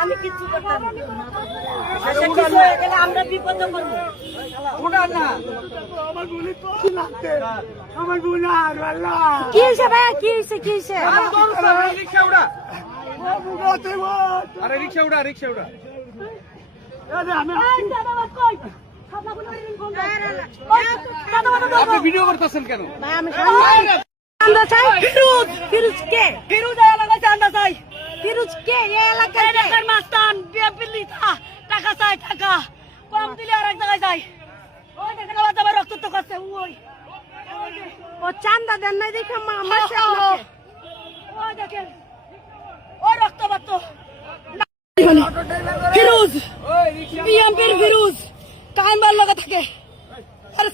আমি কিছু করতাম আমরা বিপদে পড়বো না। কি হয়েছে ভাই, কি হয়েছে, কি হয়েছে? আরে রিক্সা উড়া, রিক্সা উড়া। আপনি ভিডিও করতেছেন কেন? চান্দা চাই ফিরোজ। ফিরোজ কে? ফিরোজ এলাকায় চান্দা চাই। ফিরোজ কে? এই এলাকার মাস্তান বিলিতা টাকা চাই, টাকা কম দিলে আর এক জায়গায় যাই। ওই দেখেন আবার যাবার রক্ত তো করছে। ওই ও চান্দা দেন নাই দেখে মারছে আমাকে। ওই দেখেন ওই রক্তপাত। ফিরোজ বিএমপির ফিরোজ টাইম বার লাগা থাকে। আরে